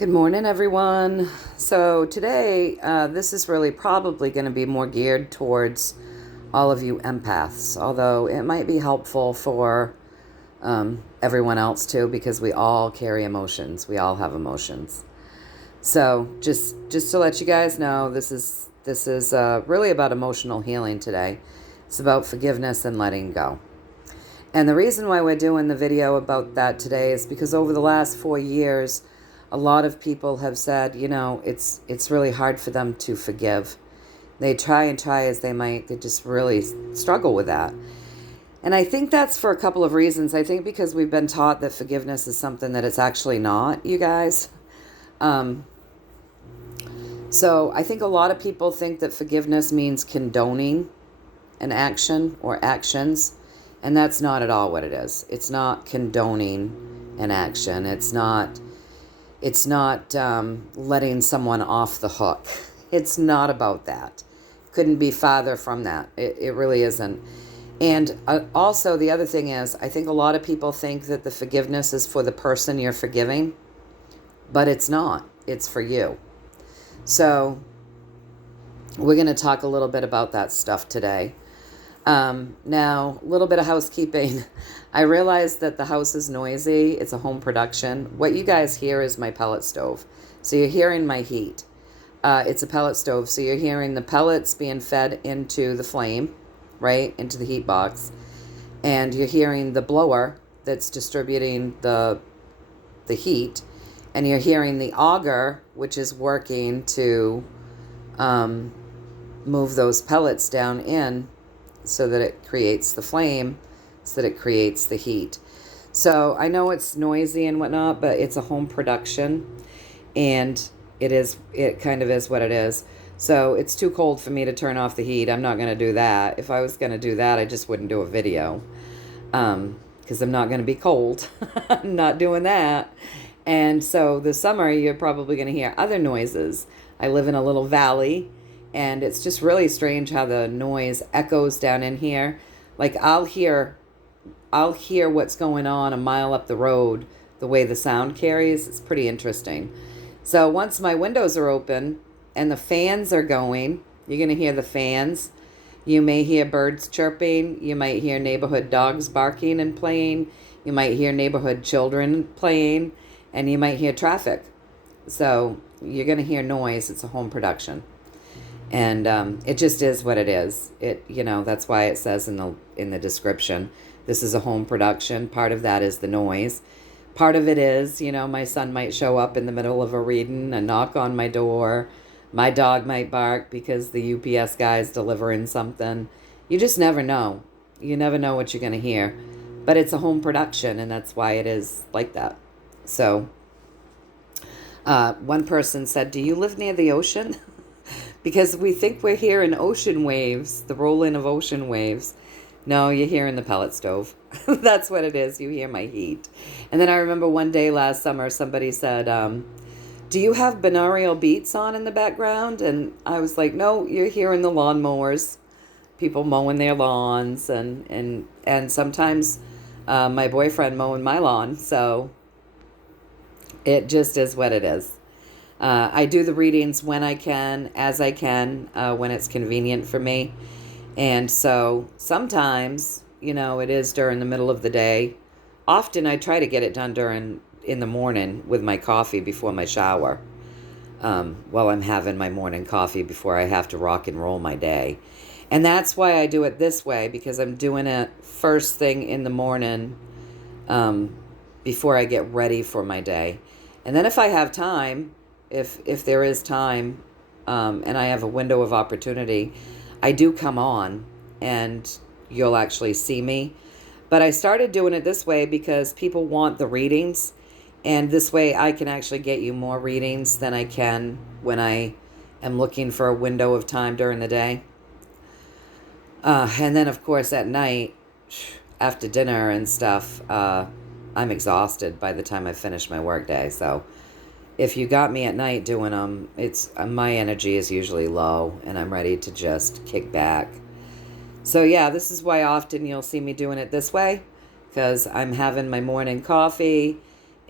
Good morning, everyone. So today, this is really probably going to be more geared towards all of you empaths, although it might be helpful for everyone else too, because we all carry emotions. We all have emotions. So just to let you guys know, this is really about emotional healing today. It's about forgiveness and letting go. And the reason why we're doing the video about that today is because over the last 4 years, a lot of people have said, it's really hard for them to forgive. They try as they might, they just really struggle with that. And I think that's for a couple of reasons. I think because we've been taught that forgiveness is something that it's actually not, you guys. So I think a lot of people think that forgiveness means condoning an action or actions, and that's not at all what it is. It's not condoning an action. It's not letting someone off the hook. It's not about that. Couldn't be farther from that. It really isn't. And also the other thing is, I think a lot of people think that the forgiveness is for the person you're forgiving, but it's not. It's for you. So we're going to talk a little bit about that stuff today. Now, a little bit of housekeeping. I realized that the house is noisy. It's a home production. What you guys hear is my pellet stove. So you're hearing my heat. It's a pellet stove. So you're hearing the pellets being fed into the flame, right? Into the heat box. And you're hearing the blower that's distributing the heat. And you're hearing the auger, which is working to move those pellets down in so that it creates the flame, so that it creates the heat. So I know it's noisy and whatnot, but it's a home production, and it kind of is what it is. So it's too cold for me to turn off the heat. I'm not going to do that. If I was going to do that, I just wouldn't do a video, because I'm not going to be cold. I'm not doing that. And so this summer, you're probably going to hear other noises. I live in a little valley, and it's just really strange how the noise echoes down in here. Like I'll hear what's going on a mile up the road, the way the sound carries. It's pretty interesting. So once my windows are open and the fans are going, you're going to hear the fans. You may hear birds chirping. You might hear neighborhood dogs barking and playing. You might hear neighborhood children playing, and you might hear traffic. So you're going to hear noise. It's a home production. And it just is what it is. That's why it says in the description, this is a home production. Part of that is the noise. Part of it is, my son might show up in the middle of a reading and knock on my door. My dog might bark because the UPS guy's delivering something. You just never know. You never know what you're going to hear. But it's a home production, and that's why it is like that. So one person said, "Do you live near the ocean?" Because we think we're hearing ocean waves, the rolling of ocean waves. No, you're hearing the pellet stove. That's what it is. You hear my heat. And then I remember one day last summer, somebody said, "Do you have binaural beats on in the background?" And I was like, "No, you're hearing the lawnmowers, people mowing their lawns, and sometimes my boyfriend mowing my lawn." So it just is what it is. I do the readings when I can, as I can, when it's convenient for me. And so sometimes, it is during the middle of the day. Often I try to get it done in the morning with my coffee before my shower, while I'm having my morning coffee before I have to rock and roll my day. And that's why I do it this way, because I'm doing it first thing in the morning, before I get ready for my day. And then if I have time, if there is time, and I have a window of opportunity, I do come on and you'll actually see me. But I started doing it this way because people want the readings, and this way I can actually get you more readings than I can when I am looking for a window of time during the day. And then of course at night, after dinner and stuff, I'm exhausted by the time I finish my work day. So if you got me at night doing them, my energy is usually low, and I'm ready to just kick back. So yeah, this is why often you'll see me doing it this way, because I'm having my morning coffee,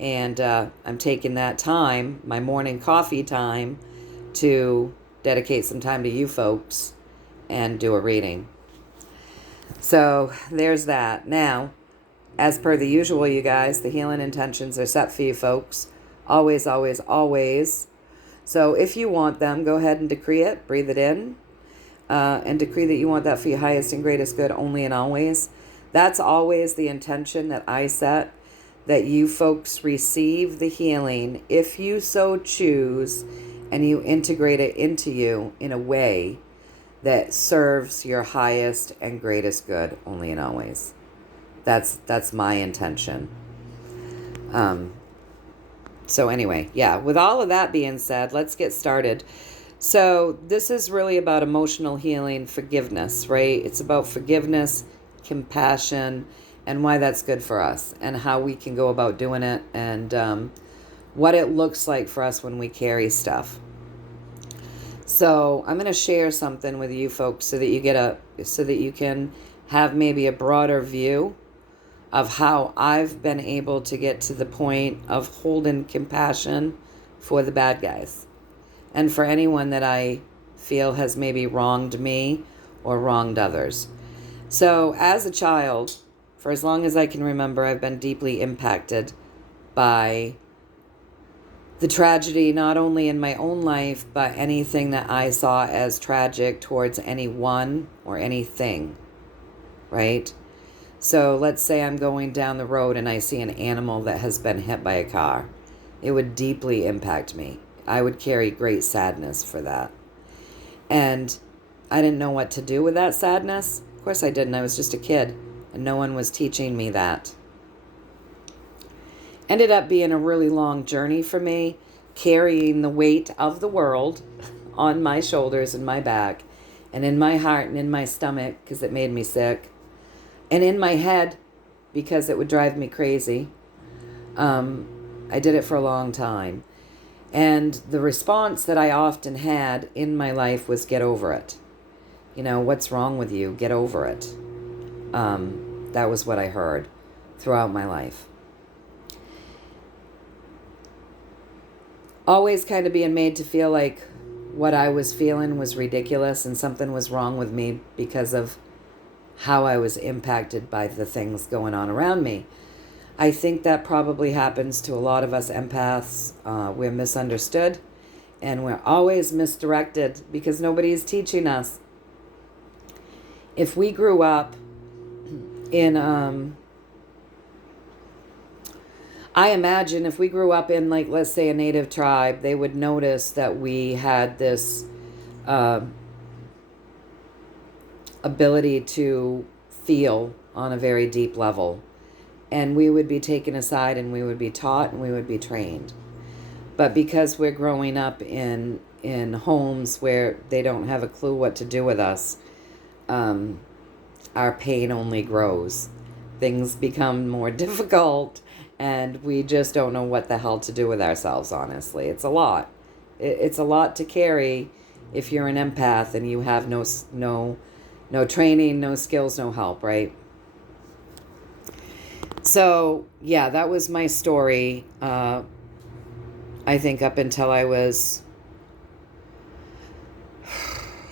And I'm taking that time, my morning coffee time, to dedicate some time to you folks and do a reading. So there's that. Now, as per the usual, you guys, the healing intentions are set for you folks. Always, always, always. So if you want them, go ahead and decree it, breathe it in, and decree that you want that for your highest and greatest good only and always. That's always the intention that I set, that you folks receive the healing if you so choose, and you integrate it into you in a way that serves your highest and greatest good only and always. That's my intention. So anyway, yeah, with all of that being said, let's get started. So this is really about emotional healing, forgiveness, right? It's about forgiveness, compassion, and why that's good for us, and how we can go about doing it, and what it looks like for us when we carry stuff. So I'm going to share something with you folks so that you can have maybe a broader view of how I've been able to get to the point of holding compassion for the bad guys, and for anyone that I feel has maybe wronged me or wronged others. So as a child, for as long as I can remember, I've been deeply impacted by the tragedy, not only in my own life, but anything that I saw as tragic towards anyone or anything, right? So let's say I'm going down the road and I see an animal that has been hit by a car. It would deeply impact me. I would carry great sadness for that. And I didn't know what to do with that sadness. Of course I didn't. I was just a kid, and no one was teaching me that. Ended up being a really long journey for me, carrying the weight of the world on my shoulders and my back, and in my heart and in my stomach because it made me sick, and in my head because it would drive me crazy. I did it for a long time. And the response that I often had in my life was, get over it. You know, what's wrong with you? Get over it. That was what I heard throughout my life. Always kind of being made to feel like what I was feeling was ridiculous and something was wrong with me because of how I was impacted by the things going on around me. I think that probably happens to a lot of us empaths. We're misunderstood, and we're always misdirected because nobody's teaching us. If we grew up in, I imagine if we grew up in, like, let's say a native tribe, they would notice that we had this ability to feel on a very deep level. And we would be taken aside and we would be taught and we would be trained. But because we're growing up in homes where they don't have a clue what to do with us, our pain only grows. Things become more difficult and we just don't know what the hell to do with ourselves, honestly. It's a lot. It's a lot to carry if you're an empath and you have no training, no skills, no help, right? So, yeah, that was my story, I think up until I was,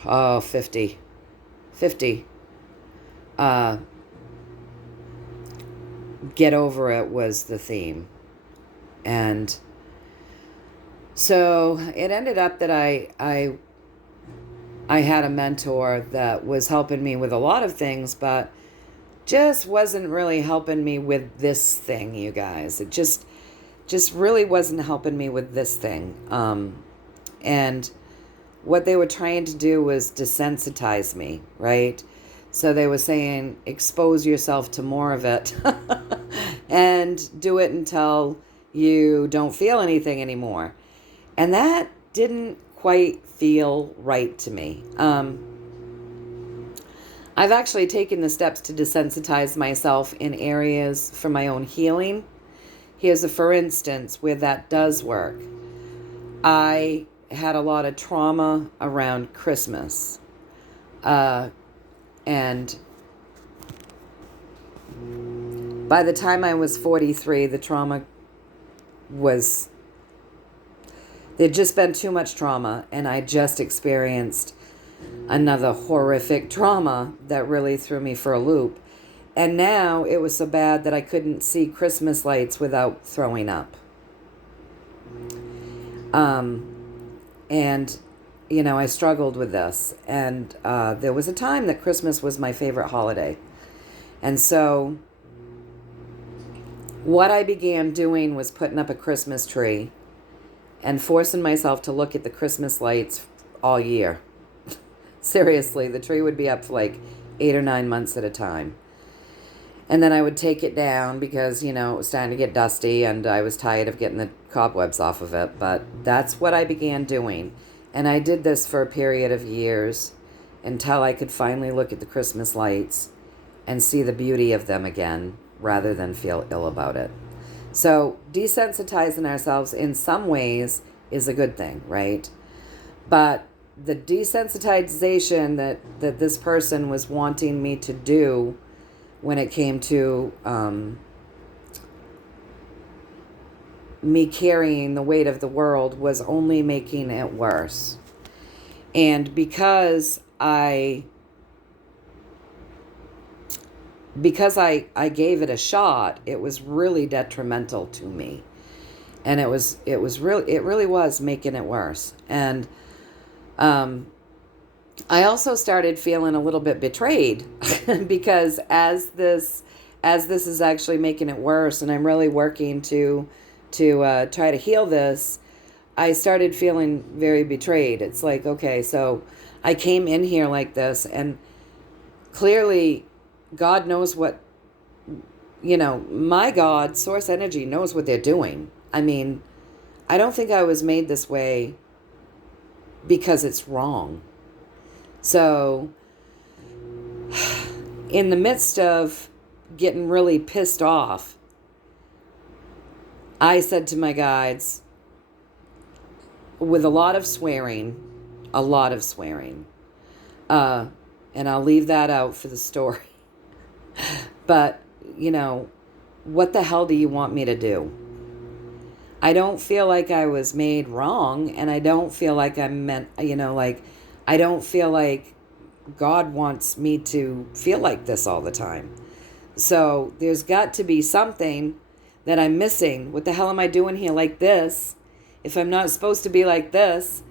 50. 50. Get over it was the theme. And so it ended up that I had a mentor that was helping me with a lot of things, but just wasn't really helping me with this thing, you guys. It just really wasn't helping me with this thing. And what they were trying to do was desensitize me, right? So they were saying, expose yourself to more of it and do it until you don't feel anything anymore. And that didn't quite feel right to me. I've actually taken the steps to desensitize myself in areas for my own healing. Here's a for instance where that does work. I had a lot of trauma around Christmas. And by the time I was 43, the trauma was, there'd just been too much trauma, and I just experienced another horrific trauma that really threw me for a loop. And now it was so bad that I couldn't see Christmas lights without throwing up. And, you know, I struggled with this. And there was a time that Christmas was my favorite holiday. And so what I began doing was putting up a Christmas tree and forcing myself to look at the Christmas lights all year. Seriously, the tree would be up for like 8 or 9 months at a time. And then I would take it down because, you know, it was starting to get dusty and I was tired of getting the cobwebs off of it. But that's what I began doing. And I did this for a period of years until I could finally look at the Christmas lights and see the beauty of them again rather than feel ill about it. So desensitizing ourselves in some ways is a good thing, right? But the desensitization that this person was wanting me to do when it came to me carrying the weight of the world was only making it worse. And because I gave it a shot, it was really detrimental to me. And it really was making it worse. And I also started feeling a little bit betrayed because as this is actually making it worse, and I'm really working to try to heal this, I started feeling very betrayed. It's like, okay, so I came in here like this, and clearly God knows what, you know, my God, source energy, knows what they're doing. I mean, I don't think I was made this way because it's wrong. So, in the midst of getting really pissed off, I said to my guides, with a lot of swearing, and I'll leave that out for the story. But, you know, what the hell do you want me to do? I don't feel like I was made wrong, and I don't feel like I'm meant, you know, like, I don't feel like God wants me to feel like this all the time. So there's got to be something that I'm missing. What the hell am I doing here like this if I'm not supposed to be like this?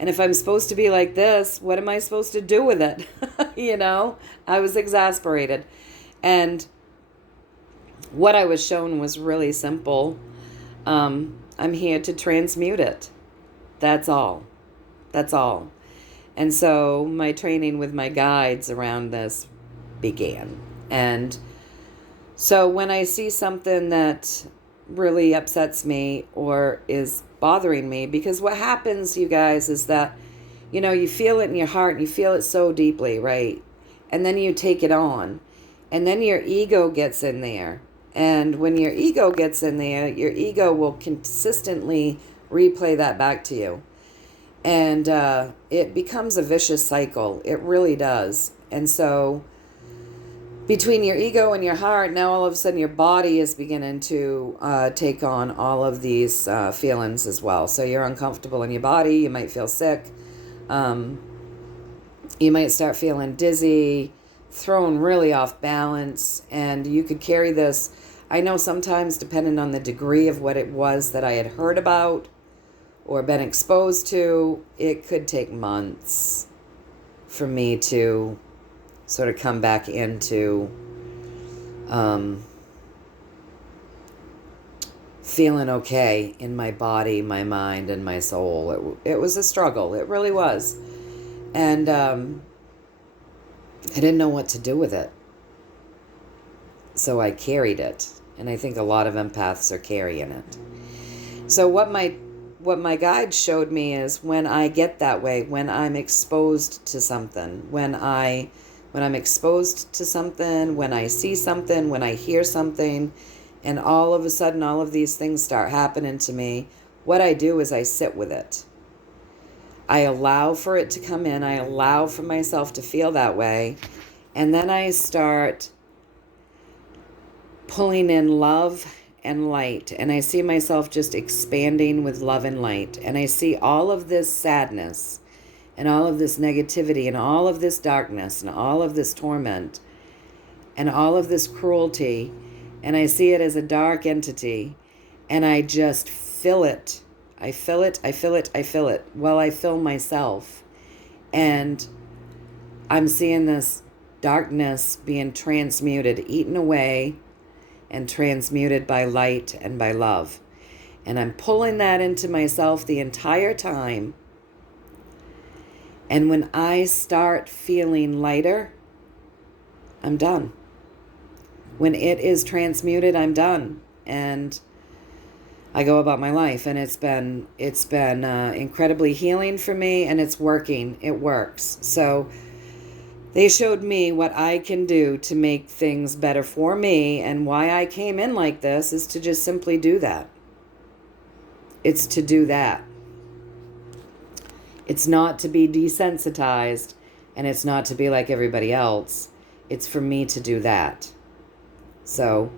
And if I'm supposed to be like this, what am I supposed to do with it? You know, I was exasperated. And what I was shown was really simple. I'm here to transmute it. That's all. That's all. And so my training with my guides around this began. And so when I see something that really upsets me or is bothering me, because what happens, you guys, is that, you know, you feel it in your heart and you feel it so deeply, right? And then you take it on. And then your ego gets in there. And when your ego gets in there, your ego will consistently replay that back to you. And it becomes a vicious cycle. It really does. And so between your ego and your heart, now all of a sudden your body is beginning to take on all of these feelings as well. So you're uncomfortable in your body. You might feel sick. You might start feeling dizzy, thrown really off balance. And you could carry this. I know sometimes, depending on the degree of what it was that I had heard about or been exposed to, it could take months for me to sort of come back into feeling okay in my body, my mind, and my soul. It was a struggle. It really was. And I didn't know what to do with it. So I carried it. And I think a lot of empaths are carrying it. So what my guide showed me is when I get that way, when I'm exposed to something, when I'm exposed to something, when I see something, when I hear something, and all of a sudden all of these things start happening to me, what I do is I sit with it. I allow for it to come in. I allow for myself to feel that way. And then I start pulling in love and light, and I see myself just expanding with love and light, and I see all of this sadness and all of this negativity and all of this darkness and all of this torment and all of this cruelty, and I see it as a dark entity, and I just fill it. I fill it, I fill it, I fill it. Well, I fill myself. And I'm seeing this darkness being transmuted, eaten away, and transmuted by light and by love. And I'm pulling that into myself the entire time. And when I start feeling lighter, I'm done. When it is transmuted, I'm done. And I go about my life, and it's been incredibly healing for me, and it's working. It works. So they showed me what I can do to make things better for me, and why I came in like this is to just simply do that. It's to do that. It's not to be desensitized, and it's not to be like everybody else. It's for me to do that. So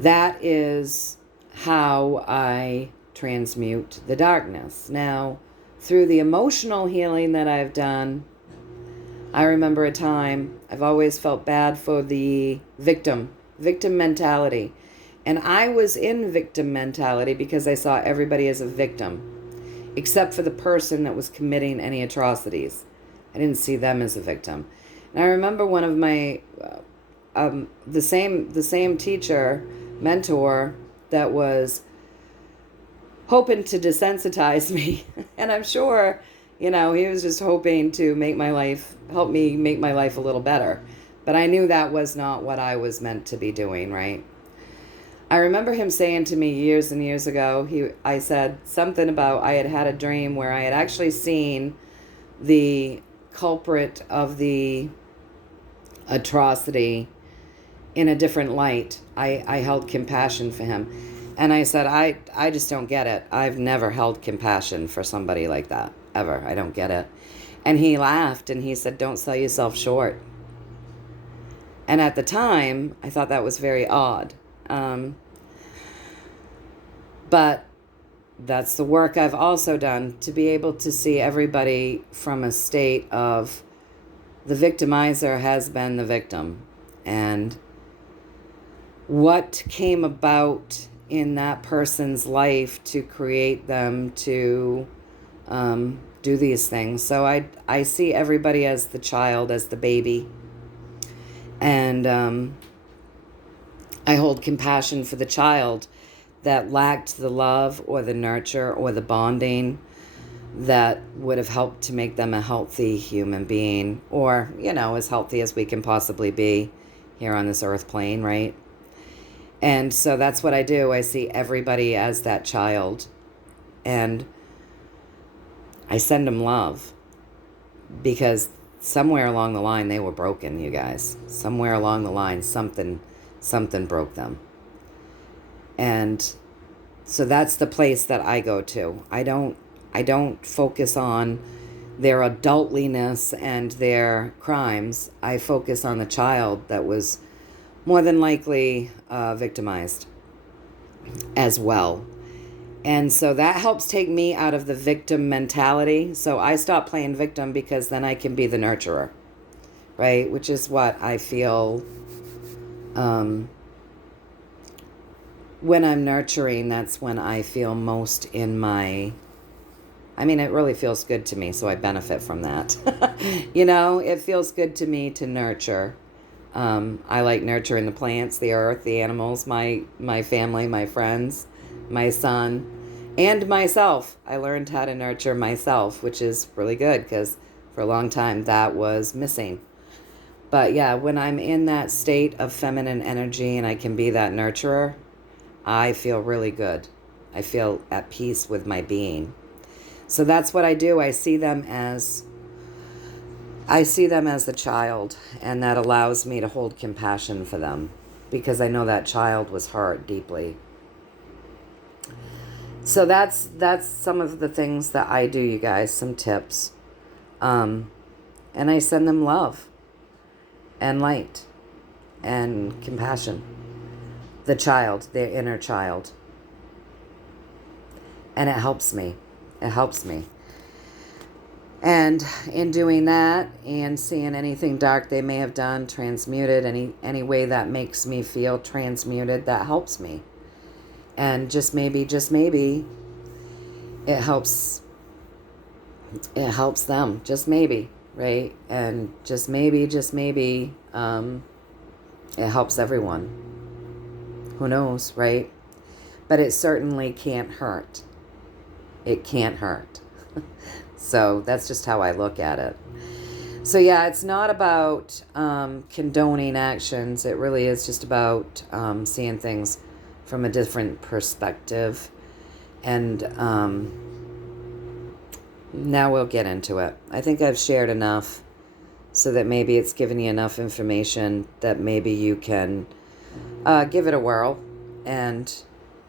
that is how I transmute the darkness. Now, through the emotional healing that I've done, I remember a time I've always felt bad for the victim mentality. And I was in victim mentality because I saw everybody as a victim, except for the person that was committing any atrocities. I didn't see them as a victim. And I remember one of my, the same teacher, mentor, that was hoping to desensitize me. And I'm sure, he was just hoping to help me make my life a little better. But I knew that was not what I was meant to be doing, right? I remember him saying to me years and years ago, I said something about I had a dream where I had actually seen the culprit of the atrocity in a different light. I held compassion for him. And I said, I just don't get it. I've never held compassion for somebody like that, ever. I don't get it. And he laughed and he said, don't sell yourself short. And at the time, I thought that was very odd. But that's the work I've also done, to be able to see everybody from a state of the victimizer has been the victim. And what came about in that person's life to create them to do these things. So I see everybody as the child, as the baby. And I hold compassion for the child that lacked the love or the nurture or the bonding that would have helped to make them a healthy human being, or, as healthy as we can possibly be here on this earth plane, right? And so that's what I do. I see everybody as that child, and I send them love, because somewhere along the line they were broken, you guys. Somewhere along the line something broke them. And so that's the place that I go to. I don't focus on their adultliness and their crimes. I focus on the child that was more than likely victimized as well. And so that helps take me out of the victim mentality. So I stop playing victim, because then I can be the nurturer, right? Which is what I feel when I'm nurturing. That's when I feel most in my... it really feels good to me, so I benefit from that. It feels good to me to nurture. I like nurturing the plants, the earth, the animals, my family, my friends, my son, and myself. I learned how to nurture myself, which is really good, because for a long time that was missing. But yeah, when I'm in that state of feminine energy and I can be that nurturer, I feel really good. I feel at peace with my being. So that's what I do. I see them as the child, and that allows me to hold compassion for them, because I know that child was hurt deeply. So that's some of the things that I do, you guys, some tips. And I send them love and light and compassion. the child, their inner child. And it helps me. It helps me. And in doing that and seeing anything dark they may have done, transmuted, any way that makes me feel transmuted, that helps me. And just maybe, it helps them. Just maybe, right? And just maybe, it helps everyone. Who knows, right? But it certainly can't hurt. It can't hurt. So that's just how I look at it. So yeah, it's not about condoning actions. It really is just about seeing things from a different perspective. And now we'll get into it. I think I've shared enough so that maybe it's given you enough information that maybe you can give it a whirl and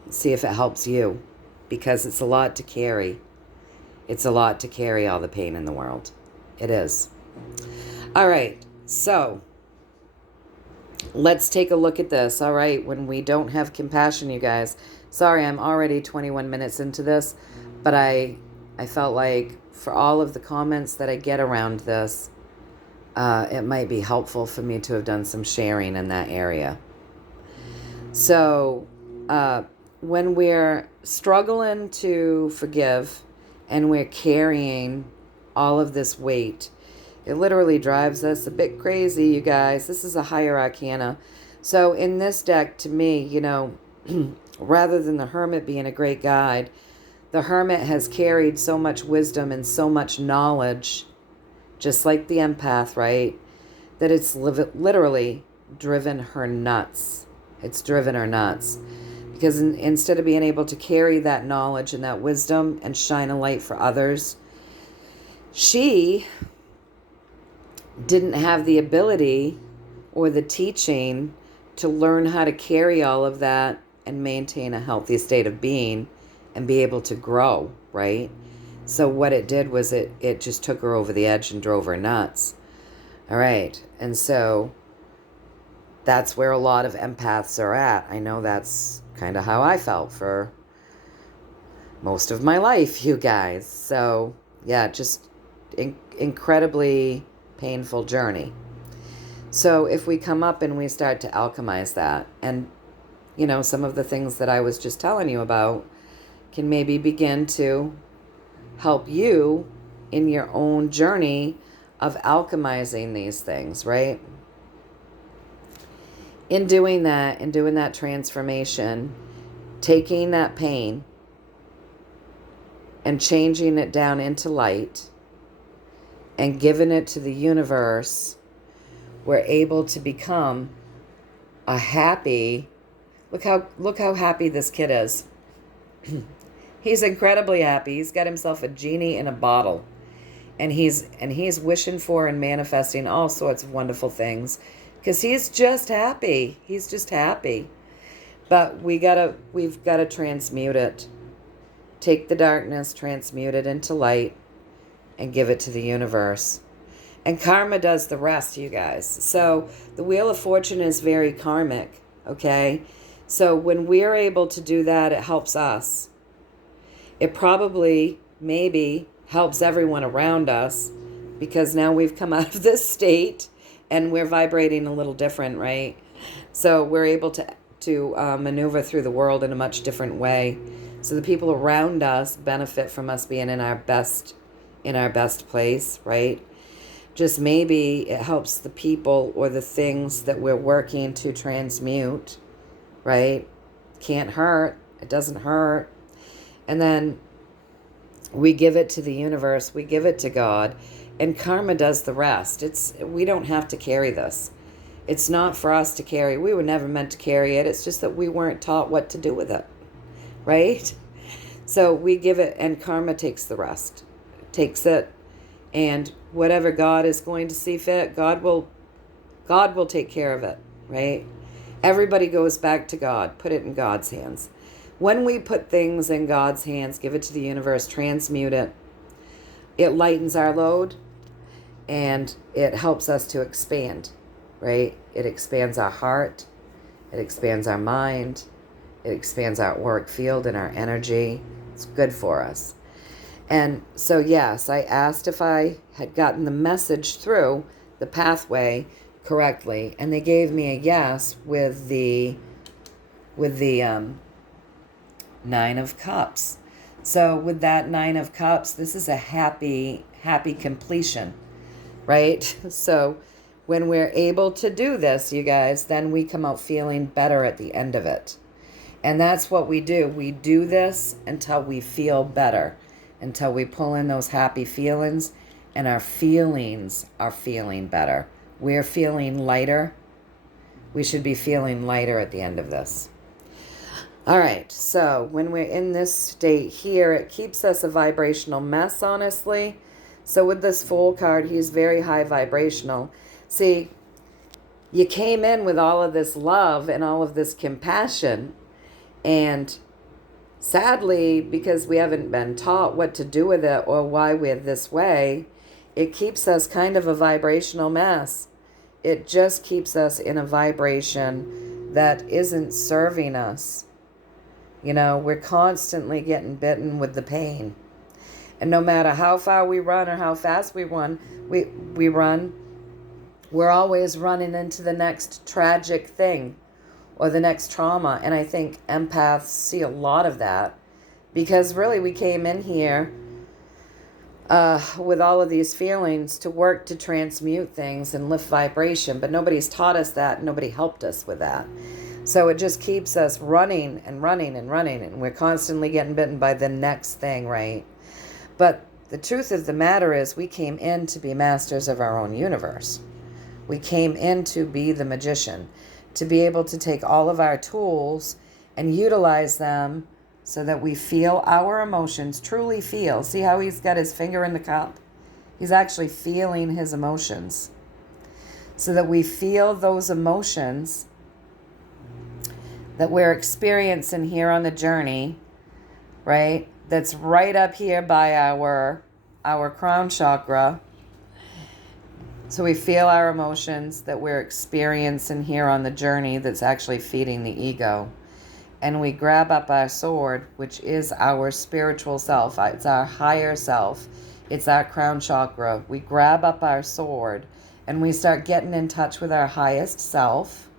see if it helps you, because it's a lot to carry. It's a lot to carry, all the pain in the world. It is. All right, so let's take a look at this. All right, when we don't have compassion, you guys. Sorry, I'm already 21 minutes into this, but I felt like for all of the comments that I get around this, it might be helpful for me to have done some sharing in that area. So when we're struggling to forgive and we're carrying all of this weight, it literally drives us a bit crazy, you guys. This is a higher arcana. So in this deck, to me, you know, rather than the Hermit being a great guide, the Hermit has carried so much wisdom and so much knowledge, just like the empath, right? That it's literally driven her nuts. It's driven her nuts. Because instead of being able to carry that knowledge and that wisdom and shine a light for others, she didn't have the ability or the teaching to learn how to carry all of that and maintain a healthy state of being and be able to grow, right? So what it did was it just took her over the edge and drove her nuts. All right. And so that's where a lot of empaths are at. I know that's kind of how I felt for most of my life, you guys. So yeah, just incredibly painful journey. So if we come up and we start to alchemize that, and you know, some of the things that I was just telling you about can maybe begin to help you in your own journey of alchemizing these things, right? In doing that transformation, taking that pain and changing it down into light and giving it to the universe, we're able to become a happy, look how happy this kid is. He's incredibly happy. He's got himself a genie in a bottle. And he's wishing for and manifesting all sorts of wonderful things. Because he's just happy. He's just happy. But we've got to transmute it. Take the darkness, transmute it into light, and give it to the universe. And karma does the rest, you guys. So the Wheel of Fortune is very karmic, okay? So when we're able to do that, it helps us. It probably, maybe, helps everyone around us, because now we've come out of this state and we're vibrating a little different, right? So we're able to maneuver through the world in a much different way. So the people around us benefit from us being in our best place, right? Just maybe it helps the people or the things that we're working to transmute, right? Can't hurt. It doesn't hurt. And then we give it to the universe. We give it to God. And karma does the rest. We don't have to carry this. It's not for us to carry. We were never meant to carry it. It's just that we weren't taught what to do with it, right? So we give it, and karma takes the rest. Takes it, and whatever God is going to see fit, God will take care of it, right? Everybody goes back to God. Put it in God's hands. When we put things in God's hands, give it to the universe, transmute it, it lightens our load, and it helps us to expand, right? It expands our heart. It expands our mind. It expands our auric field and our energy. It's good for us. And so, yes, I asked if I had gotten the message through the pathway correctly, and they gave me a yes with the Nine of Cups. So with that Nine of Cups, this is a happy completion, right? So when we're able to do this, you guys, then we come out feeling better at the end of it. And that's what we do. We do this until we feel better, until we pull in those happy feelings, and our feelings are feeling better. We're feeling lighter. We should be feeling lighter at the end of this. All right, so when we're in this state here, it keeps us a vibrational mess, honestly. So with this Fool card, he's very high vibrational. See, you came in with all of this love and all of this compassion, and sadly, because we haven't been taught what to do with it or why we're this way, it keeps us kind of a vibrational mess. It just keeps us in a vibration that isn't serving us. You know, we're constantly getting bitten with the pain. And no matter how far we run or how fast we run, we're always running into the next tragic thing or the next trauma. And I think empaths see a lot of that, because really we came in here with all of these feelings to work to transmute things and lift vibration, but nobody's taught us that. Nobody helped us with that. So it just keeps us running and running and running, and we're constantly getting bitten by the next thing, right? But the truth of the matter is we came in to be masters of our own universe. We came in to be the magician, to be able to take all of our tools and utilize them so that we feel our emotions, truly feel. See how he's got his finger in the cup? He's actually feeling his emotions. So that we feel those emotions that we're experiencing here on the journey, right? That's right up here by our crown chakra. So we feel our emotions that we're experiencing here on the journey that's actually feeding the ego. And we grab up our sword, which is our spiritual self. It's our higher self. It's our crown chakra. We grab up our sword and we start getting in touch with our highest self,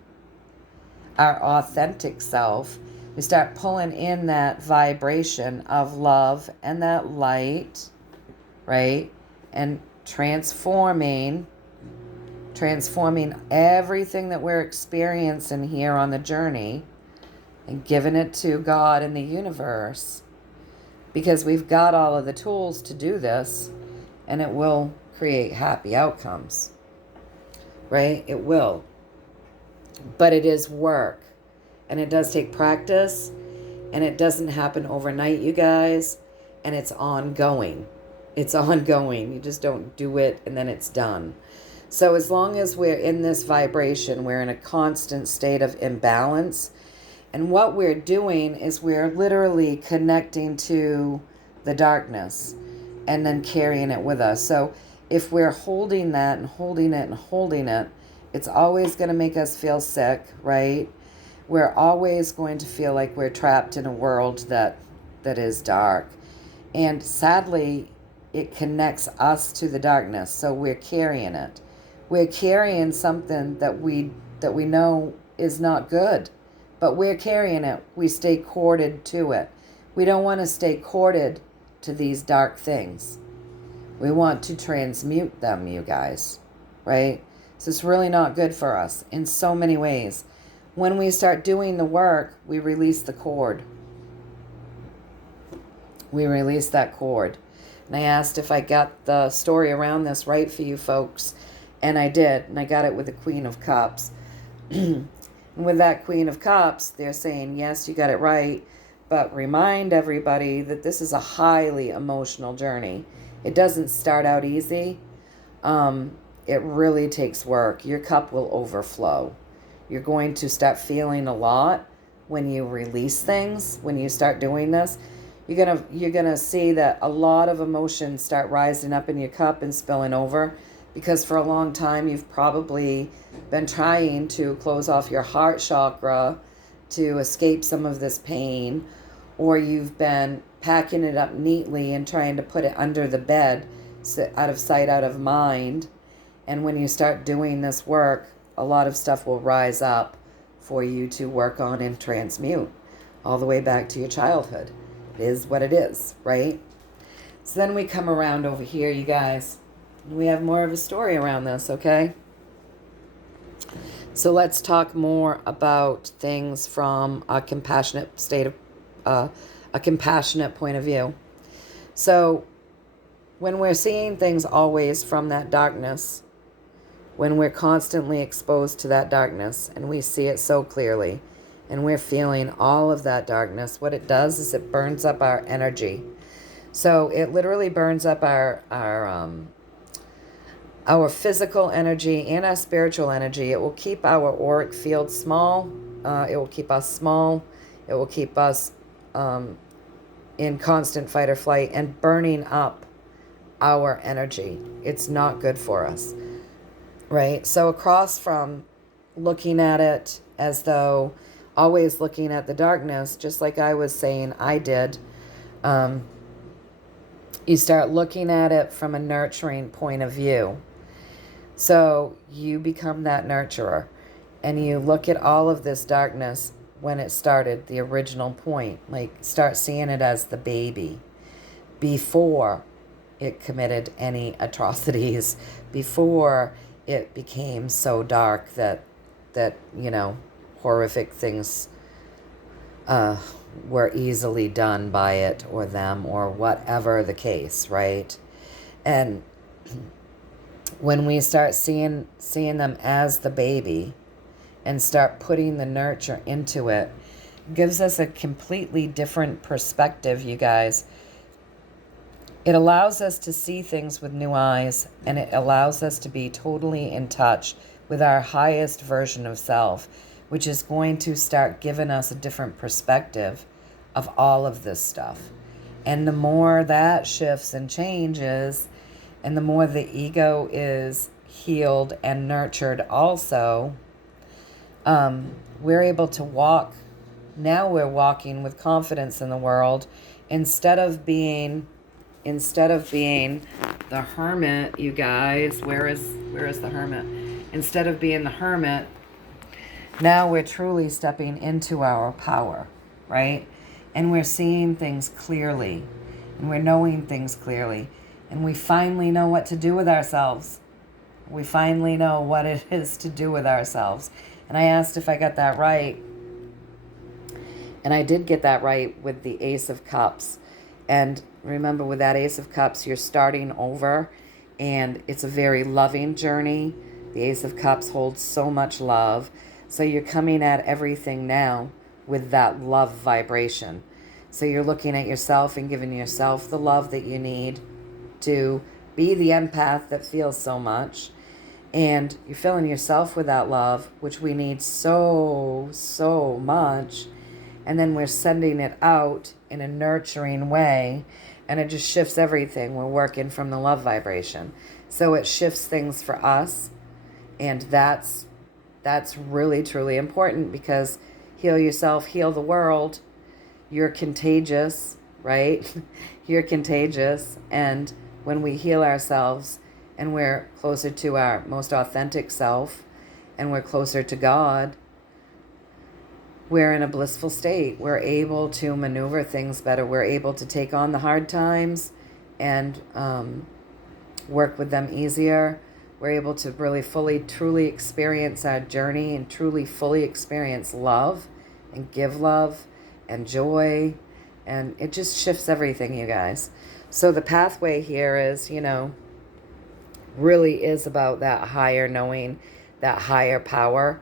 our authentic self. We start pulling in that vibration of love and that light, right? And transforming everything that we're experiencing here on the journey and giving it to God and the universe, because we've got all of the tools to do this, and it will create happy outcomes, right? It will. But it is work, and it does take practice, and it doesn't happen overnight, you guys, and it's ongoing. It's ongoing. You just don't do it and then it's done. So as long as we're in this vibration, we're in a constant state of imbalance, and what we're doing is we're literally connecting to the darkness and then carrying it with us. So if we're holding that and holding it and holding it, it's always going to make us feel sick, right? We're always going to feel like we're trapped in a world that is dark. And sadly, it connects us to the darkness, so we're carrying it. We're carrying something that we know is not good, but we're carrying it. We stay corded to it. We don't want to stay corded to these dark things. We want to transmute them, you guys, right? So it's really not good for us in so many ways. When we start doing the work, we release the cord. We release that cord. And I asked if I got the story around this right for you folks, and I did, and I got it with the Queen of Cups. And with that Queen of Cups, they're saying, yes, you got it right, but remind everybody that this is a highly emotional journey. It doesn't start out easy. It really takes work. Your cup will overflow. You're going to start feeling a lot when you release things, when you start doing this. You're gonna see that a lot of emotions start rising up in your cup and spilling over, because for a long time you've probably been trying to close off your heart chakra to escape some of this pain, or you've been packing it up neatly and trying to put it under the bed, so out of sight, out of mind. And when you start doing this work, a lot of stuff will rise up for you to work on and transmute all the way back to your childhood. It is what it is, right? So then we come around over here, you guys. We have more of a story around this, okay? So let's talk more about things from a compassionate a compassionate point of view. So when we're seeing things always from that darkness, when we're constantly exposed to that darkness and we see it so clearly and we're feeling all of that darkness, what it does is it burns up our energy. So it literally burns up our physical energy and our spiritual energy. It will keep our auric field small. It will keep us small. It will keep us in constant fight or flight and burning up our energy. It's not good for us, right? So across from looking at it as though always looking at the darkness, just like I was saying I did, you start looking at it from a nurturing point of view. So you become that nurturer and you look at all of this darkness when it started, the original point, like start seeing it as the baby before it committed any atrocities, before it became so dark that horrific things were easily done by it or them or whatever the case, right? And when we start seeing them as the baby and start putting the nurture into it, gives us a completely different perspective, you guys. It allows us to see things with new eyes, and it allows us to be totally in touch with our highest version of self, which is going to start giving us a different perspective of all of this stuff. And the more that shifts and changes, and the more the ego is healed and nurtured also, we're able to walk. Now we're walking with confidence in the world instead of being the hermit, you guys. Where is the hermit? Instead of being the hermit, now we're truly stepping into our power, right? And we're seeing things clearly, and we're knowing things clearly, and we finally know what to do with ourselves. We finally know what it is to do with ourselves. And I asked if I got that right. And I did get that right with the Ace of Cups. And remember, with that Ace of Cups, you're starting over. And it's a very loving journey. The Ace of Cups holds so much love. So you're coming at everything now with that love vibration. So you're looking at yourself and giving yourself the love that you need to be the empath that feels so much. And you're filling yourself with that love, which we need so, so much. And then we're sending it out in a nurturing way. And it just shifts everything. We're working from the love vibration. So it shifts things for us. And that's really, truly important, because heal yourself, heal the world. You're contagious, right? You're contagious. And when we heal ourselves, and we're closer to our most authentic self, and we're closer to God, we're in a blissful state. We're able to maneuver things better. We're able to take on the hard times and work with them easier. We're able to really fully, truly experience our journey and truly, fully experience love and give love and joy. And it just shifts everything, you guys. So the pathway here is, really is about that higher knowing, that higher power,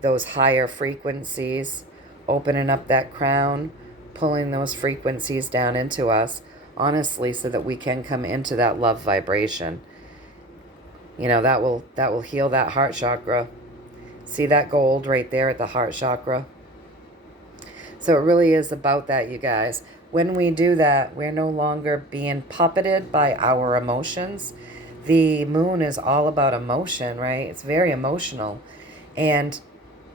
those higher frequencies, opening up that crown, pulling those frequencies down into us, honestly, so that we can come into that love vibration. That will heal that heart chakra. See that gold right there at the heart chakra? So it really is about that, you guys. When we do that, we're no longer being puppeted by our emotions. the moon is all about emotion, right? It's very emotional. And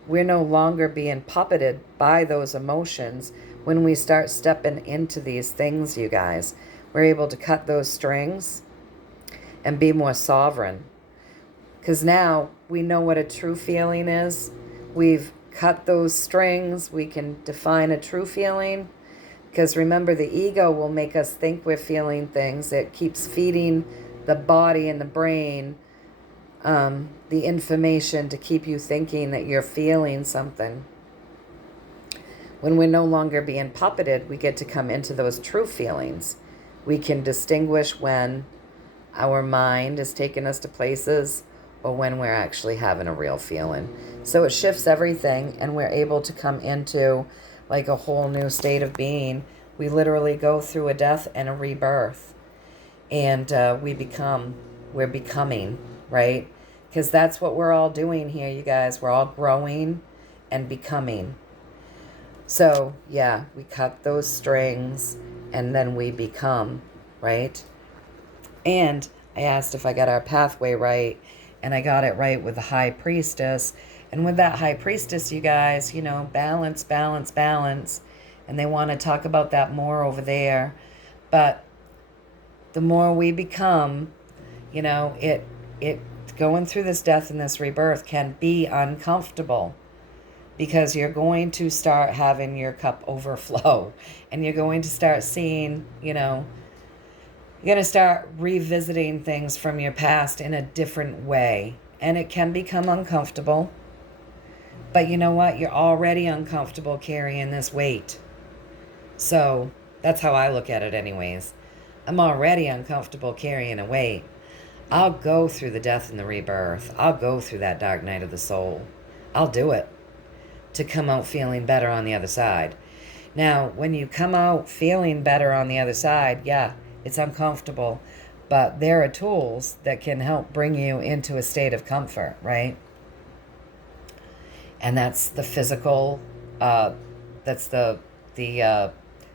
we're no longer being puppeted by those emotions when we start stepping into these things, you guys. We're able to cut those strings and be more sovereign. Because now we know what a true feeling is. We've cut those strings. We can define a true feeling. Because remember, the ego will make us think we're feeling things. It keeps feeding the body and the brain the information to keep you thinking that you're feeling something. When we're no longer being puppeted, we get to come into those true feelings. We can distinguish when our mind is taking us to places or when we're actually having a real feeling. So it shifts everything, and we're able to come into like a whole new state of being. We literally go through a death and a rebirth, and we're becoming, right? Because that's what we're all doing here, you guys. We're all growing and becoming. So yeah, we cut those strings and then we become, right? And I asked if I got our pathway right, and I got it right with the high priestess. And with that high priestess, you guys, you know, balance, balance, balance. And they want to talk about that more over there. But the more we become, you know, it going through this death and this rebirth can be uncomfortable, because you're going to start having your cup overflow, and you're going to start seeing, you know, you're going to start revisiting things from your past in a different way. And it can become uncomfortable. But you know what? You're already uncomfortable carrying this weight. So that's how I look at it anyways. I'm already uncomfortable carrying a weight. I'll go through the death and the rebirth. I'll go through that dark night of the soul. I'll do it to come out feeling better on the other side. Now, when you come out feeling better on the other side, yeah, it's uncomfortable, but there are tools that can help bring you into a state of comfort, right? And that's the physical,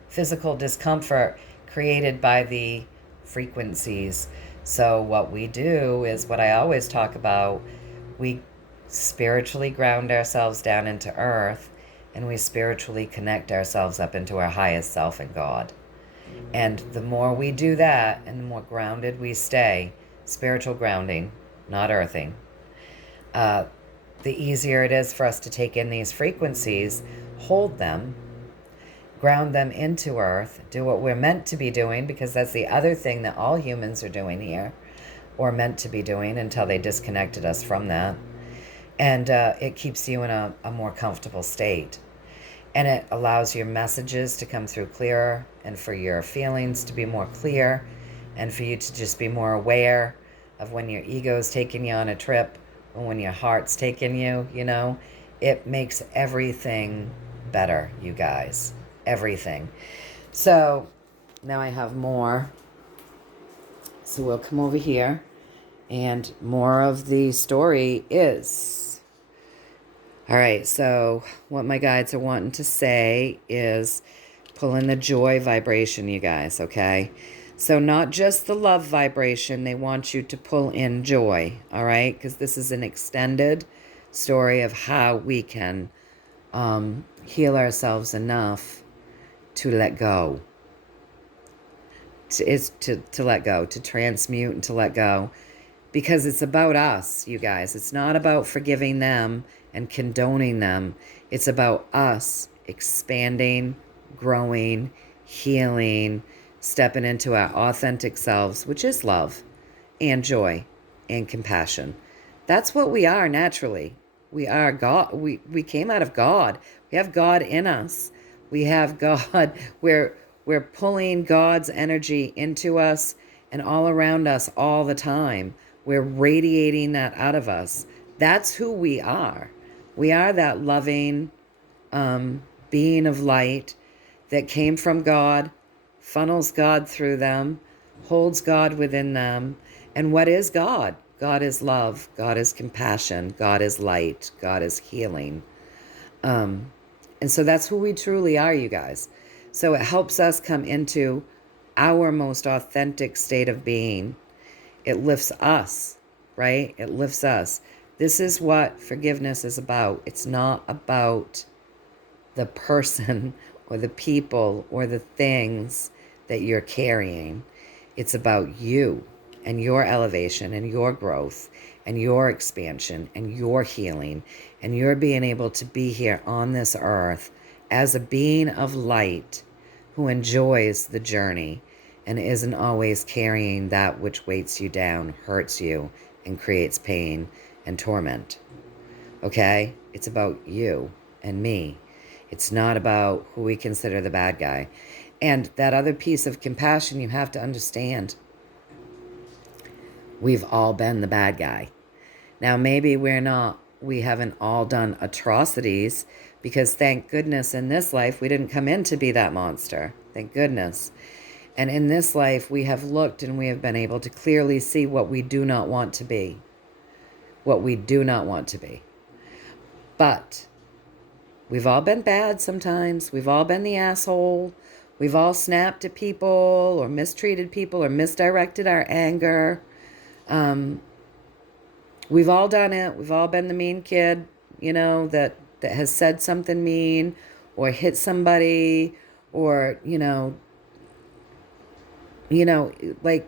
physical discomfort created by the frequencies. So what we do is what I always talk about. We spiritually ground ourselves down into earth, and we spiritually connect ourselves up into our highest self and God. And the more we do that, and the more grounded we stay, spiritual grounding, not earthing, the easier it is for us to take in these frequencies, hold them, ground them into earth, do what we're meant to be doing, because that's the other thing that all humans are doing here, or meant to be doing until they disconnected us from that. And it keeps you in a more comfortable state. And it allows your messages to come through clearer, and for your feelings to be more clear, and for you to just be more aware of when your ego's taking you on a trip, or when your heart's taking you, you know. It makes everything better, you guys. Everything. So now I have more. So we'll come over here, and more of the story is... All right, so what my guides are wanting to say is pull in the joy vibration, you guys, okay? So not just the love vibration, they want you to pull in joy, all right? Because this is an extended story of how we can heal ourselves enough to let go. To let go, to transmute and to let go. Because it's about us, you guys. It's not about forgiving them and condoning them. It's about us expanding, growing, healing, stepping into our authentic selves, which is love and joy and compassion. That's what we are naturally. We are God. We came out of God. We have God in us. We have God. We're pulling God's energy into us and all around us all the time. We're radiating that out of us. That's who we are. We are that loving being of light that came from God, funnels God through them, holds God within them. And what is God? God is love. God is compassion. God is light. God is healing. And so that's who we truly are, you guys. So it helps us come into our most authentic state of being. It lifts us, right? It lifts us. This is what forgiveness is about. It's not about the person or the people or the things that you're carrying. It's about you and your elevation and your growth and your expansion and your healing and your being able to be here on this earth as a being of light who enjoys the journey and isn't always carrying that which weights you down, hurts you, and creates pain and torment. Okay? It's about you and me. It's not about who we consider the bad guy. And that other piece of compassion, you have to understand. We've all been the bad guy. Now, maybe we haven't all done atrocities, because thank goodness in this life, we didn't come in to be that monster. Thank goodness. And in this life, we have looked and we have been able to clearly see what we do not want to be. What we do not want to be. But we've all been bad sometimes. We've all been the asshole. We've all snapped at people or mistreated people or misdirected our anger. We've all done it. We've all been the mean kid, that has said something mean or hit somebody or, like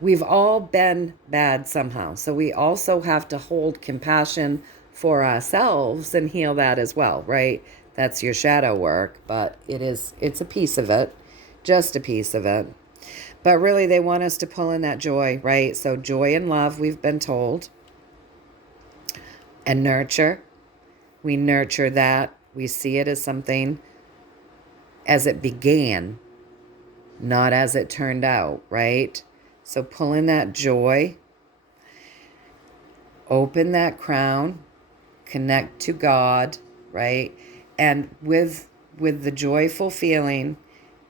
we've all been bad somehow. So we also have to hold compassion for ourselves and heal that as well, right? That's your shadow work, but it's a piece of it, just a piece of it. But really, they want us to pull in that joy, right? So joy and love, we've been told. And nurture. We nurture that. We see it as something as it began, not as it turned out, right? So pull in that joy. Open that crown. Connect to God, right? And with the joyful feeling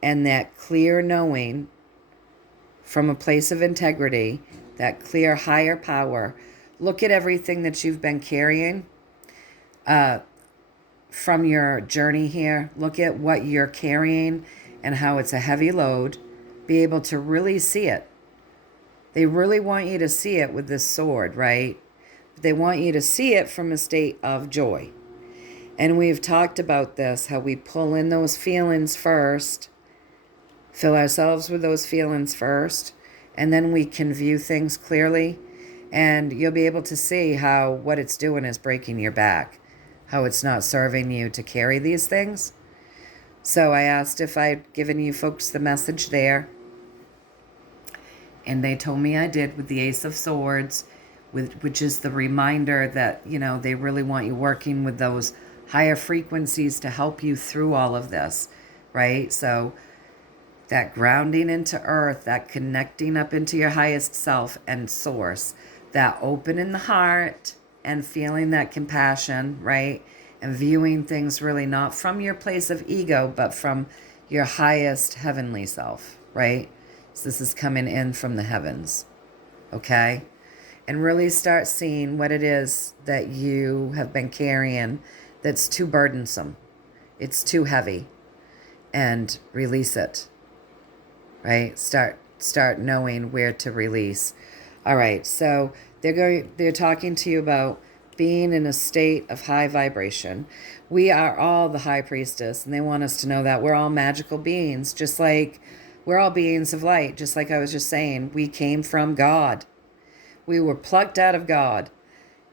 and that clear knowing from a place of integrity, that clear higher power, look at everything that you've been carrying from your journey here. Look at what you're carrying and how it's a heavy load. Be able to really see it. They really want you to see it with this sword, right? They want you to see it from a state of joy. And we've talked about this, how we pull in those feelings first, fill ourselves with those feelings first, and then we can view things clearly. And you'll be able to see how what it's doing is breaking your back, how it's not serving you to carry these things. So I asked if I'd given you folks the message there. And they told me I did, with the Ace of Swords, which is the reminder that, they really want you working with those higher frequencies to help you through all of this, right? So that grounding into earth, that connecting up into your highest self and source, that opening the heart and feeling that compassion, right? And viewing things really not from your place of ego, but from your highest heavenly self, right? So this is coming in from the heavens, okay? And really start seeing what it is that you have been carrying that's too burdensome. It's too heavy. And release it, right? Start knowing where to release. All right, so they're talking to you about being in a state of high vibration. We are all the high priestess, and they want us to know that we're all magical beings, just like we're all beings of light, just like I was just saying. We came from God. We were plucked out of God,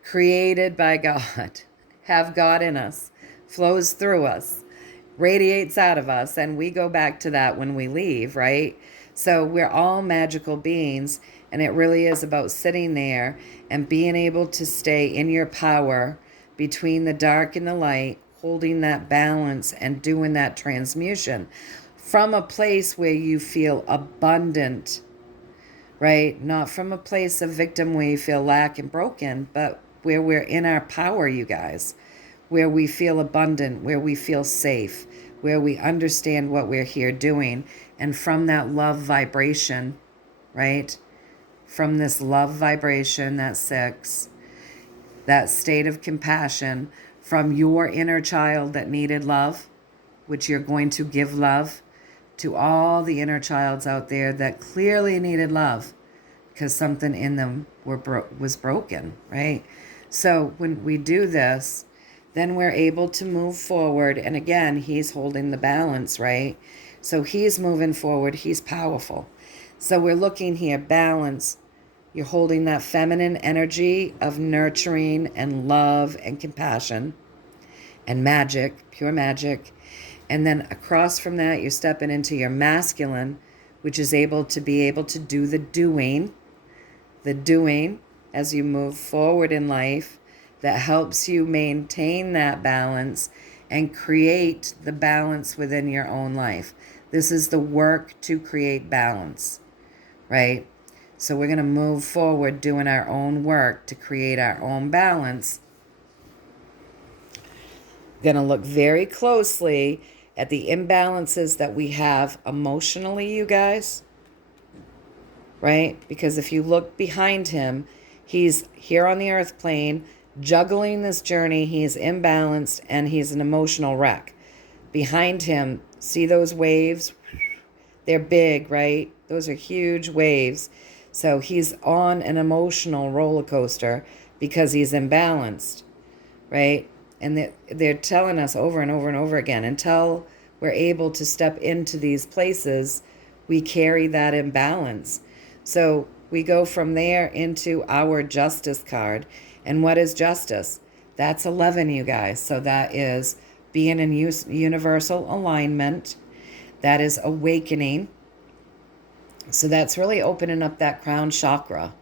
created by God, have God in us, flows through us, radiates out of us, and we go back to that when we leave, right? So we're all magical beings, and it really is about sitting there and being able to stay in your power between the dark and the light, holding that balance and doing that transmutation from a place where you feel abundant, right? Not from a place of victim where you feel lack and broken, but where we're in our power, you guys, where we feel abundant, where we feel safe, where we understand what we're here doing. And from that love vibration, right? From this love vibration, that 6, that state of compassion, from your inner child that needed love, which you're going to give love to all the inner childs out there that clearly needed love. because something in them was broken, right? So when we do this, then we're able to move forward. And again, he's holding the balance, right? So he's moving forward. He's powerful. So we're looking here, balance. You're holding that feminine energy of nurturing and love and compassion and magic, pure magic. And then across from that, you're stepping into your masculine, which is able to do the doing as you move forward in life, that helps you maintain that balance and create the balance within your own life. This is the work to create balance, right? So we're going to move forward doing our own work to create our own balance. Going to look very closely at the imbalances that we have emotionally, you guys, right? Because if you look behind him, he's here on the earth plane, juggling this journey. He's imbalanced and he's an emotional wreck. Behind him, see those waves? They're big, right? Those are huge waves. So he's on an emotional roller coaster because he's imbalanced, right? And they're telling us over and over and over again, until we're able to step into these places, we carry that imbalance. So we go from there into our justice card. And what is justice? That's 11, you guys. So that is being in universal alignment. That is awakening. So that's really opening up that crown chakra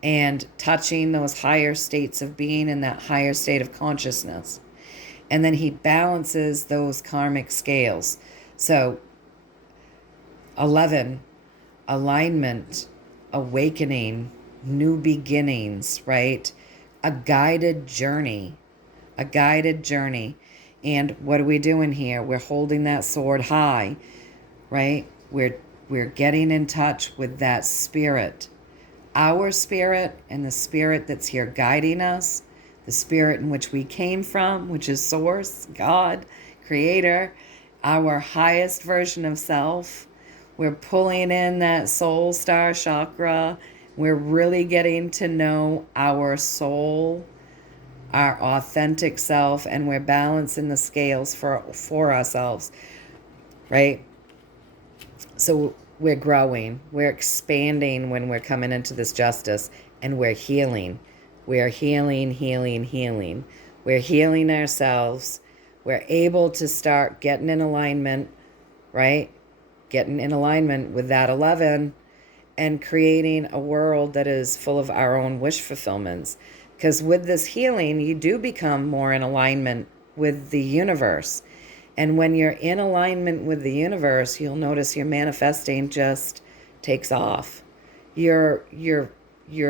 and touching those higher states of being in that higher state of consciousness. And then he balances those karmic scales. So 11, alignment, awakening, new beginnings, right? A guided journey. And what are we doing here? We're holding that sword high, right? We're getting in touch with that spirit, our spirit, and the spirit that's here guiding us, the spirit in which we came from, which is Source, God, Creator, our highest version of self. We're pulling in that soul star chakra. We're really getting to know our soul, our authentic self, and we're balancing the scales for ourselves, right? So we're growing, we're expanding when we're coming into this justice, and we're healing. We're healing. We're healing ourselves. We're able to start getting in alignment, right? Getting in alignment with that 11 and creating a world that is full of our own wish fulfillments. Because with this healing, you do become more in alignment with the universe. And when you're in alignment with the universe, you'll notice your manifesting just takes off. You're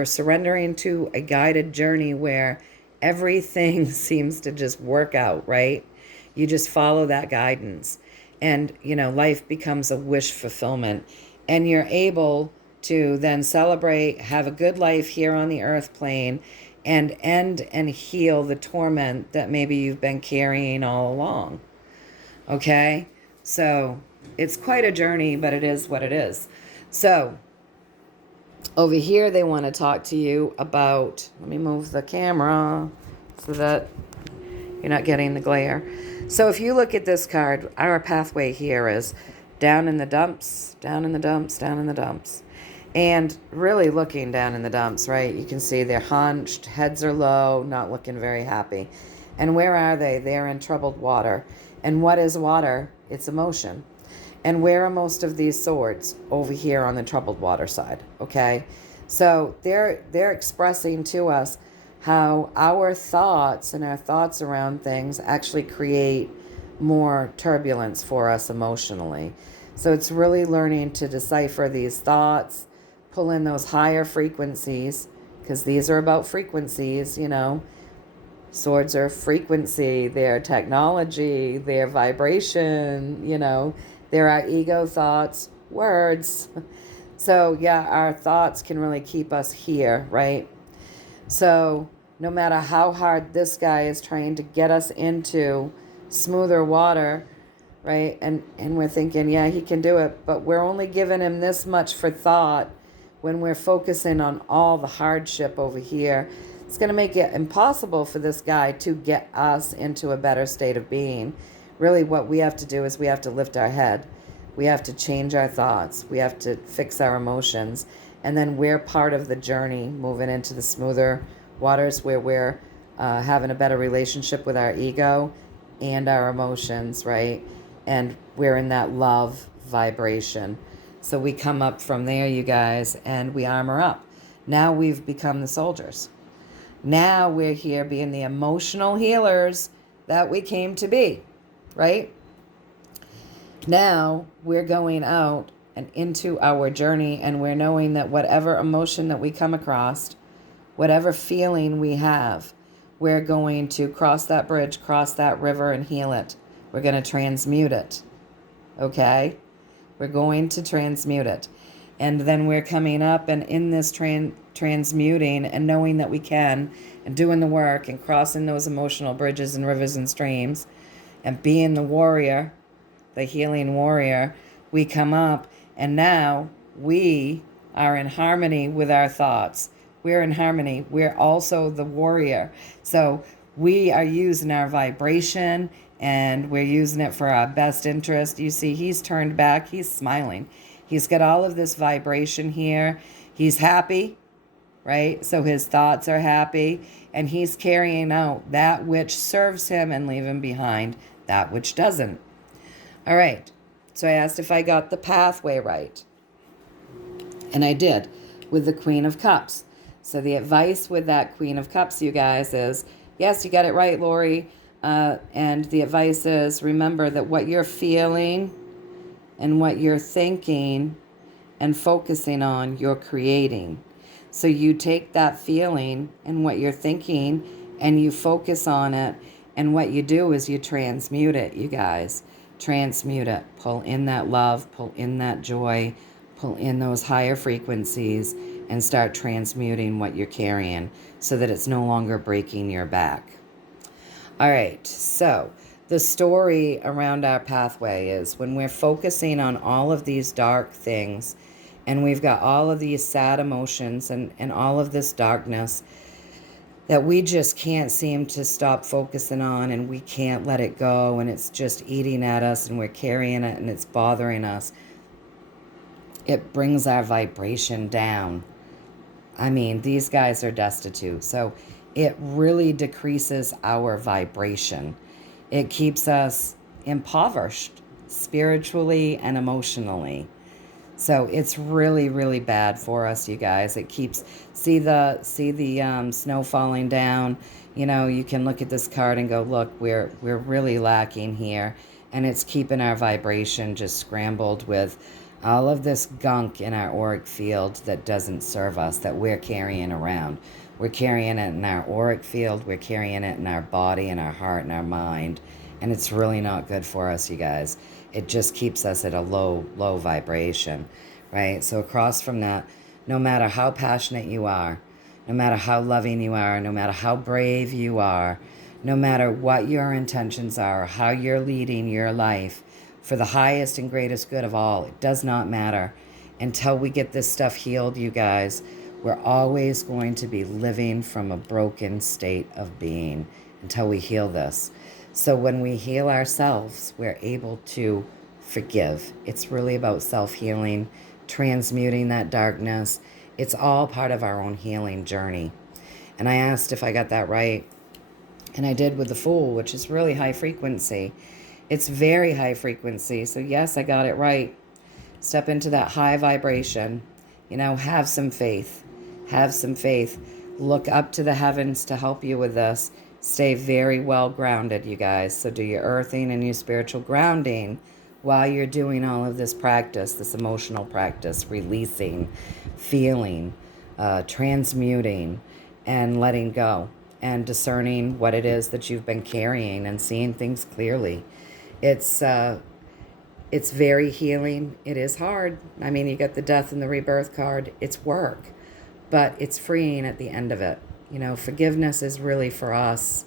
surrendering to a guided journey where everything seems to just work out, right? You just follow that guidance. And, life becomes a wish fulfillment. And you're able to then celebrate, have a good life here on the earth plane, and end and heal the torment that maybe you've been carrying all along. Okay, so it's quite a journey, but it is what it is. So over here, they want to talk to you about, let me move the camera so that you're not getting the glare. So if you look at this card, our pathway here is down in the dumps, down in the dumps, down in the dumps. And really looking down in the dumps, right? You can see they're hunched, heads are low, not looking very happy. And where are they? They're in troubled water. And what is water? It's emotion. And where are most of these swords? Over here on the troubled water side, okay? So they're expressing to us how our thoughts and our thoughts around things actually create more turbulence for us emotionally. So it's really learning to decipher these thoughts, pull in those higher frequencies, because these are about frequencies, Swords are frequency, they're technology, they're vibration, they're our ego thoughts, words. So yeah, our thoughts can really keep us here, right? So no matter how hard this guy is trying to get us into smoother water, right? And we're thinking, yeah, he can do it, but we're only giving him this much for thought. when we're focusing on all the hardship over here, it's going to make it impossible for this guy to get us into a better state of being. Really, what we have to do is we have to lift our head. We have to change our thoughts. We have to fix our emotions. And then we're part of the journey, moving into the smoother waters where we're having a better relationship with our ego and our emotions, right? And we're in that love vibration. So we come up from there, you guys, and we armor up. Now we've become the soldiers. Now we're here being the emotional healers that we came to be, right? Now we're going out and into our journey, and we're knowing that whatever emotion that we come across, whatever feeling we have, we're going to cross that bridge, cross that river, and heal it. We're going to transmute it, okay? We're going to transmute it. And then we're coming up and in this transmuting and knowing that we can and doing the work and crossing those emotional bridges and rivers and streams and being the warrior, the healing warrior, we come up and now we are in harmony with our thoughts. We're in harmony. We're also the warrior. So we are using our vibration and we're using it for our best interest. You see, he's turned back. He's smiling. He's got all of this vibration here. He's happy, right? So his thoughts are happy and he's carrying out that which serves him and leaving behind that which doesn't. All right. So I asked if I got the pathway right. And I did with the Queen of Cups. So the advice with that Queen of Cups, you guys, is, yes, you got it right, Lorri. And the advice is, remember that what you're feeling and what you're thinking and focusing on, you're creating. So you take that feeling and what you're thinking and you focus on it. And what you do is you transmute it, you guys. Transmute it. Pull in that love, pull in that joy, pull in those higher frequencies and start transmuting what you're carrying so that it's no longer breaking your back. All right, so the story around our pathway is when we're focusing on all of these dark things and we've got all of these sad emotions and all of this darkness that we just can't seem to stop focusing on and we can't let it go and it's just eating at us and we're carrying it and it's bothering us. It brings our vibration down. I mean, these guys are destitute, so it really decreases our vibration. It keeps us impoverished spiritually and emotionally. So it's really, really bad for us, you guys. It keeps, see the snow falling down. You know, you can look at this card and go, look, we're really lacking here. And it's keeping our vibration just scrambled with all of this gunk in our auric field that doesn't serve us, that we're carrying around. We're carrying it in our auric field. We're carrying it in our body and our heart and our mind. And it's really not good for us, you guys. It just keeps us at a low vibration, right? So across from that, no matter how passionate you are, no matter how loving you are, no matter how brave you are, no matter what your intentions are, how you're leading your life for the highest and greatest good of all, it does not matter. Until we get this stuff healed, you guys, we're always going to be living from a broken state of being until we heal this. So when we heal ourselves, we're able to forgive. It's really about self-healing, transmuting that darkness. It's all part of our own healing journey. And I asked if I got that right. And I did with the Fool, which is really high frequency. It's very high frequency. So yes, I got it right. Step into that high vibration. You know, have some faith. Have some faith. Look up to the heavens to help you with this. Stay very well grounded, you guys. So do your earthing and your spiritual grounding while you're doing all of this practice, this emotional practice, releasing, feeling, transmuting, and letting go, and discerning what it is that you've been carrying and seeing things clearly. It's very healing. It is hard. I mean, you got the death and the rebirth card. It's work, but it's freeing at the end of it. You know, forgiveness is really for us.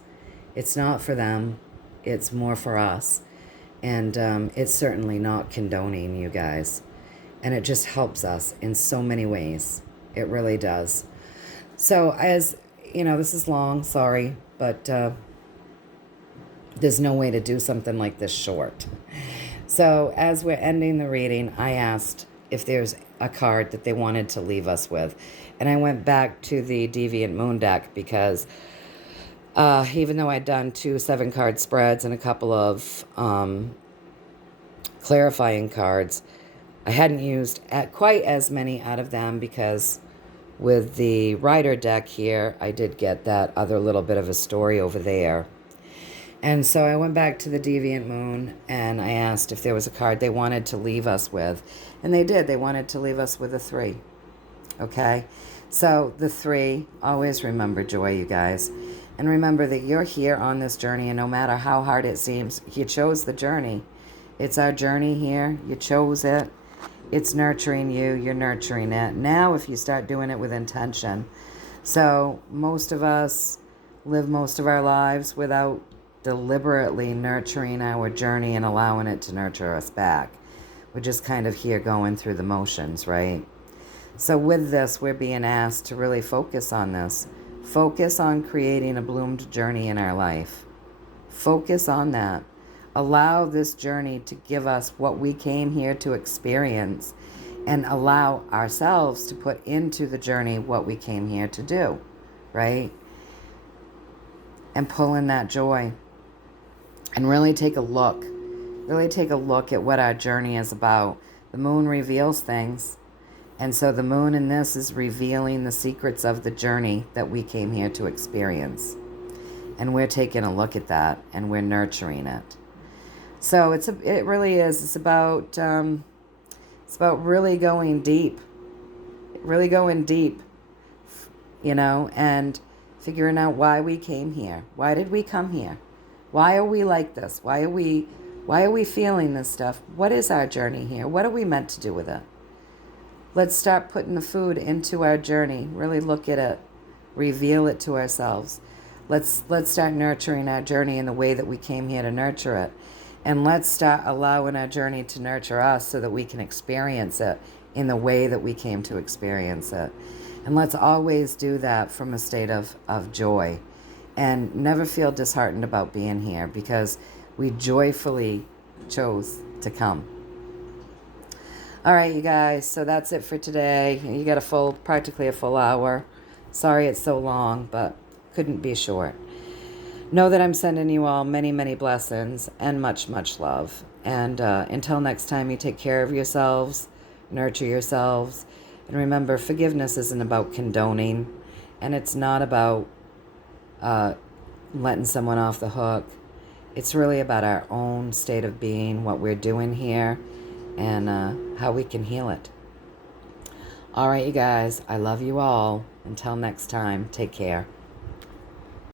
It's not for them. It's more for us. And it's certainly not condoning, you guys. And it just helps us in so many ways. It really does. So as, this is long, sorry, but there's no way to do something like this short. So as we're ending the reading, I asked if there's a card that they wanted to leave us with. And I went back to the Deviant Moon deck because even though I'd done 2 7-card spreads and a couple of clarifying cards, I hadn't used quite as many out of them because with the Rider deck here, I did get that other little bit of a story over there. And so I went back to the Deviant Moon and I asked if there was a card they wanted to leave us with. And they did. They wanted to leave us with a 3. Okay? So the 3, always remember joy, you guys. And remember that you're here on this journey, and no matter how hard it seems, you chose the journey. It's our journey here. You chose it. It's nurturing you. You're nurturing it. Now if you start doing it with intention. So most of us live most of our lives without deliberately nurturing our journey and allowing it to nurture us back. We're just kind of here going through the motions, right? So with this, we're being asked to really focus on this. Focus on creating a bloomed journey in our life. Focus on that. Allow this journey to give us what we came here to experience, and allow ourselves to put into the journey what we came here to do, right? And pull in that joy. And really take a look. Really take a look at what our journey is about. The moon reveals things. And so the moon in this is revealing the secrets of the journey that we came here to experience. And we're taking a look at that and we're nurturing it. So it really is. It's about really going deep. Really going deep, and figuring out why we came here. Why did we come here? Why are we like this? Why are we feeling this stuff? What is our journey here? What are we meant to do with it? Let's start putting the food into our journey. Really look at it. Reveal it to ourselves. Let's start nurturing our journey in the way that we came here to nurture it. And let's start allowing our journey to nurture us so that we can experience it in the way that we came to experience it. And let's always do that from a state of joy. And never feel disheartened about being here because we joyfully chose to come. All right, you guys, so that's it for today. You got practically a full hour. Sorry it's so long, but couldn't be short. Know that I'm sending you all many, many blessings and much, much love. And until next time, you take care of yourselves, nurture yourselves. And remember, forgiveness isn't about condoning, and it's not about letting someone off the hook. It's really about our own state of being, what we're doing here, and how we can heal it. All right, you guys, I love you all. Until next time, take care.